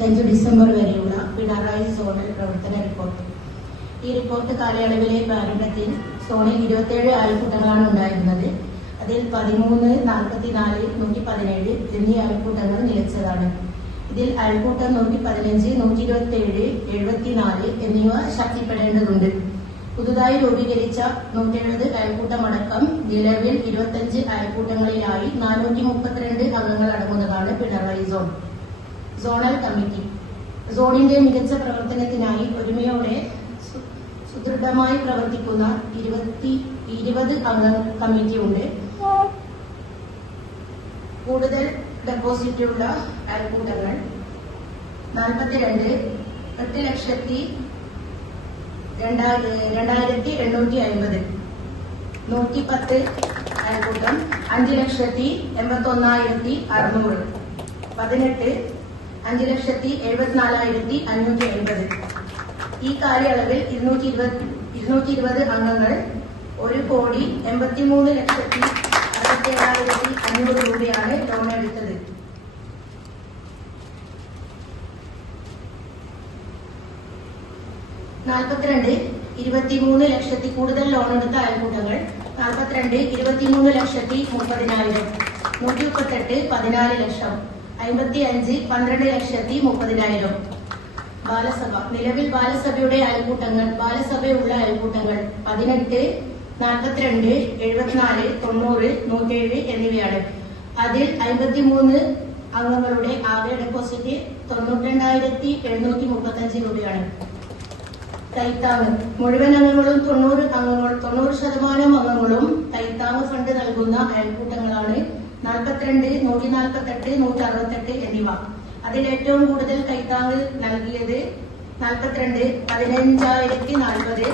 2025 December വരെയുള്ള Pinarayi zonal പ്രവർത്തന report. ഈ റിപ്പോർട്ട് കാലയളവിലെ പാരമ്പര്യത്തിൽ സോണിൽ 27 അയൽക്കൂട്ടങ്ങളാണ് ഉണ്ടായിരുന്നത്. അതിൽ 13, 44, 117 എന്നീ അയൽക്കൂട്ടങ്ങൾ നിലച്ചതാണ്. ഇതിൽ അയൽക്കൂട്ടം 115, 127, 74 എന്നിവ ശക്തിപ്പെടേണ്ടതുണ്ട്. പുതുതായി രൂപീകരിച്ച 170 അയൽക്കൂട്ടമടക്കം നിലവിൽ 25 അയൽക്കൂട്ടങ്ങളിലായി 432 അംഗങ്ങൾ അടങ്ങുന്നതാണ് പിണറായി സോൺ. സോണൽ കമ്മിറ്റി സോണിന്റെ മികച്ച പ്രവർത്തനത്തിനായി ഒരുമയോടെ സുദൃഢമായി പ്രവർത്തിക്കുന്ന 20 അംഗ കമ്മിറ്റിയുണ്ട്. കൂടുതൽ ഡെപ്പോസിറ്റുള്ള അയൽക്കൂട്ടങ്ങൾ 42, 8,02,850. 110 അയൽക്കൂട്ടം 5,81,600. 18, 5,74,550. ഈ കാലയളവിൽ 220 അംഗങ്ങൾ 1,83,67,500 രൂപയാണ് ലോൺ എടുത്തത്. നാൽപ്പത്തിരണ്ട് 23 ലക്ഷത്തിൽ കൂടുതൽ ലോൺ എടുത്ത അയൽക്കൂട്ടങ്ങൾ 42, 23,30,000. 138 14 ലക്ഷം. 55, 12,30,000. ബാലസഭ നിലവിൽ ബാലസഭയുടെ അയൽക്കൂട്ടങ്ങൾ ബാലസഭയുള്ള അയൽക്കൂട്ടങ്ങൾ 18, 42, 74, 90, 107 എന്നിവയാണ്. അതിൽ 53 അംഗങ്ങളുടെ ആകെ ഡെപ്പോസിറ്റ് 92,735 രൂപയാണ്. കൈത്താങ് മുഴുവൻ അംഗങ്ങളും 90% അംഗങ്ങളും കൈത്താങ് ഫണ്ട് നൽകുന്ന അയൽക്കൂട്ടങ്ങളാണ് 42, 148, 168 എന്നിവ. അതിൽ ഏറ്റവും കൂടുതൽ കൈത്താങ് നൽകിയത് 42, 15,040.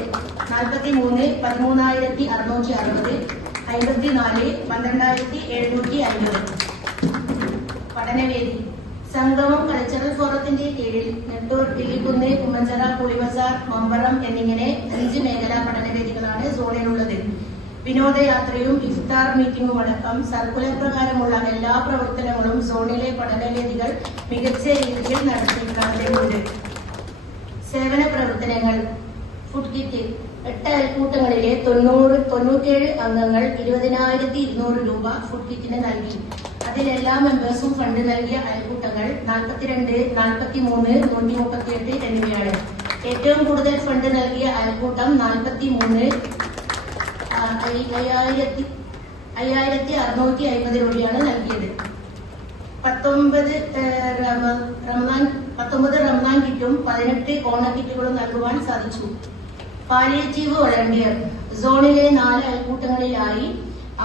43, 13,660. 54, 12,750. പഠനവേദി സംഗമം കൾച്ചറൽ ഫോറത്തിന്റെ കീഴിൽ നെട്ടൂർ, പിലിക്കുന്ന്, കുമ്മഞ്ചിറ, പുളിബസാർ, മമ്പറം എന്നിങ്ങനെ 5 മേഖലാ പഠനവേദികളാണ് സോണിലുള്ളത്. വിനോദയാത്രയും ഇഫ്താർ മീറ്റിംഗും അടക്കം സർക്കുലർ പ്രകാരമുള്ള എല്ലാ പ്രവർത്തനങ്ങളും സോണിലെ പഠനവേദികൾ മികച്ച രീതിയിൽ നടത്തിയിട്ടുണ്ട്. സേവന പ്രവർത്തനങ്ങൾ ഫുഡ് കിറ്റ് 8 അയൽക്കൂട്ടങ്ങളിലെ 97 അംഗങ്ങൾ 20,200 രൂപ ഫുഡ് കിറ്റിന് നൽകി. അതിൽ എല്ലാ മെമ്പേഴ്സും ഫണ്ട് നൽകിയ അയൽക്കൂട്ടങ്ങൾ 42, 43, 138 എന്നിവയാണ്. ഏറ്റവും കൂടുതൽ ഫണ്ട് നൽകിയ അയൽക്കൂട്ടം 43, 5,650 രൂപയാണ് നൽകിയത്. 19 റമദാൻ കിറ്റും 18 ഓണ കിറ്റുകളും നൽകുവാൻ സാധിച്ചു. പാലിയേറ്റീവ് വളണ്ടിയർ സോണിലെ 4 അയൽക്കൂട്ടങ്ങളിലായി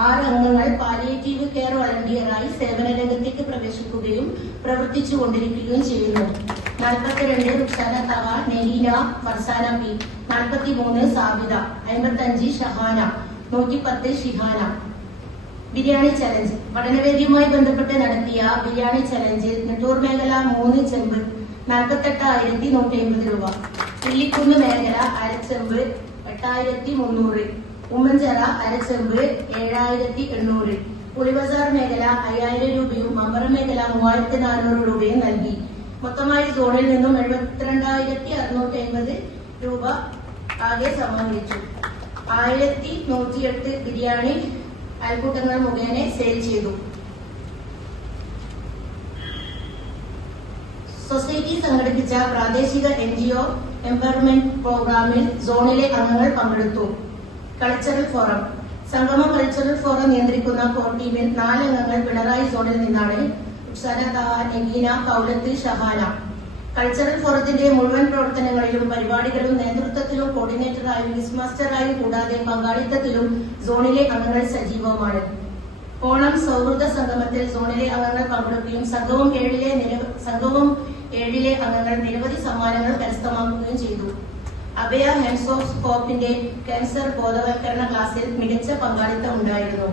6 അംഗങ്ങൾ പാലിയേറ്റീവ് കെയർ വളണ്ടിയറായി സേവന രംഗത്തേക്ക് പ്രവേശിക്കുകയും പ്രവർത്തിച്ചുകൊണ്ടിരിക്കുകയും ചെയ്യുന്നു. 42 റുക്സാന തവ, നെലീന, ഫർസാന പി. 43 സാബിത. 55 ഷഹാന. 110 ഷിഹാന. ബിരിയാണി ചലഞ്ച് പഠനവേദിയുമായി ബന്ധപ്പെട്ട് നടത്തിയ ബിരിയാണി ചലഞ്ചിൽ നെട്ടൂർ മേഖല 3 ചെമ്പ് 48,150 രൂപ. പില്ലിക്കുന്ന് മേഖല അരച്ചെമ്പ് 8,300. ഉമ്മഞ്ചിറ അരച്ചെമ്പ് 7,800. പുളിബസാർ മേഖല 5,000 രൂപയും മമ്പറം മേഖല 3,400 രൂപയും നൽകി. മൊത്തമായി സോണിൽ നിന്നും 72,650 രൂപ ആകെ സമാഹരിച്ചു. 1,108 ബിരിയാണി അയൽക്കൂട്ടങ്ങൾ മുഖേന സെയിൽ ചെയ്തു. സൊസൈറ്റി സംഘടിപ്പിച്ച പ്രാദേശിക NGO എംപവർമെന്റ് പ്രോഗ്രാമിൽ സോണിലെ അംഗങ്ങൾ പങ്കെടുത്തു. കൾച്ചറൽ ഫോറം സംഗമം കൾച്ചറൽ ഫോറം നിയന്ത്രിക്കുന്ന കോർ ടീമിൽ 4 അംഗങ്ങൾ പിണറായി സോണിൽ നിന്നാണ്. ഉക്സാന തവ, നെഗീന, കൗലത്ത്, ഷഹാന. കൾച്ചറൽ ഫോറത്തിന്റെ മുഴുവൻ പ്രവർത്തനങ്ങളിലും പരിപാടികളും നേതൃത്വത്തിലും കോർഡിനേറ്ററായും ക്വിസ് മാസ്റ്ററായും കൂടാതെ പങ്കാളിത്തത്തിലും സോണിലെ അംഗങ്ങൾ സജീവമാണ്. ഓണം സൗഹൃദ സംഗമത്തിൽ സോണിലെ അംഗങ്ങൾ പങ്കെടുക്കുകയും സംഘവും 7 അംഗങ്ങൾ നിരവധി സമ്മാനങ്ങൾ കരസ്ഥമാക്കുകയും ചെയ്തു. അഭയ ഹാൻഡ്സ് ഓഫ് സ്കോപ്പിന്റെ ക്യാൻസർ ബോധവൽക്കരണ ക്ലാസ്സിൽ മികച്ച പങ്കാളിത്തം ഉണ്ടായിരുന്നു.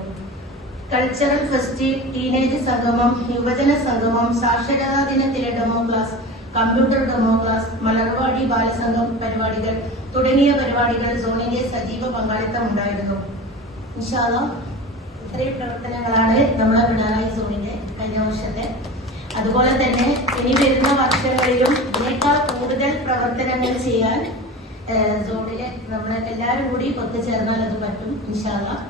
കൾച്ചറൽ ഫെസ്റ്റ്, ടീനേജ് സംഗമം, യുവജന സംഗമം, സാക്ഷരതാ ദിനത്തിലെ demo class, computer demo class, Malarvadi Balasangham പരിപാടികൾ തുടങ്ങിയ പരിപാടികൾ സോണിന്റെ സജീവ പങ്കാളിത്തം ഉണ്ടായിരുന്നു. ഇൻഷാ അല്ലാഹ് ഇത്രയും പ്രവർത്തനങ്ങളാണ് നമ്മളെ പിണറായി സോണിന്റെ കഴിഞ്ഞ വർഷത്തെ. അതുപോലെ തന്നെ ഇനി വരുന്ന വർഷങ്ങളിലും ഇതിനേക്കാൾ കൂടുതൽ പ്രവർത്തനങ്ങൾ ചെയ്യാൻ സോണിലെ നമ്മളെ എല്ലാവരും കൂടി ഒത്തുചേർന്നാൽ അത് പറ്റും. ഇൻഷാ അല്ലാഹ്.